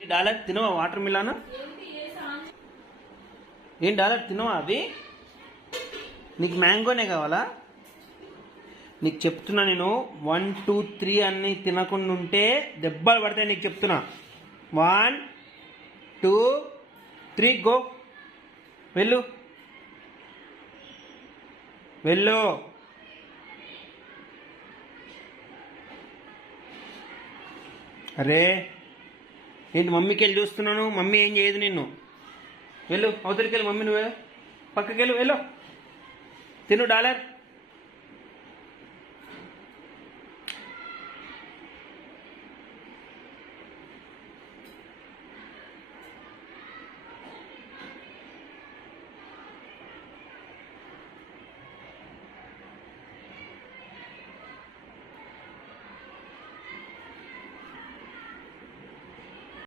Dollar తినవా water melon? ఏం dollar తినవా అవి? నీకు మ్యాంగోనే కావాలా? నీకు చెప్తున్నా నేను 1 2 3 అన్ని తినకుండా ఉంటే దెబ్బలు పడతాయి. నీకు చెప్తున్నా 1 2 3 గో. వెళ్ళు వెళ్ళు. అరే ఏంటి మమ్మీకి వెళ్ళి చూస్తున్నాను? మమ్మీ ఏం చేయదు నిన్ను. వెళ్ళు అవతలికి వెళ్ళి. మమ్మీ నువ్వే పక్కకి వెళ్ళు. వెళ్ళు తిను డాలర్.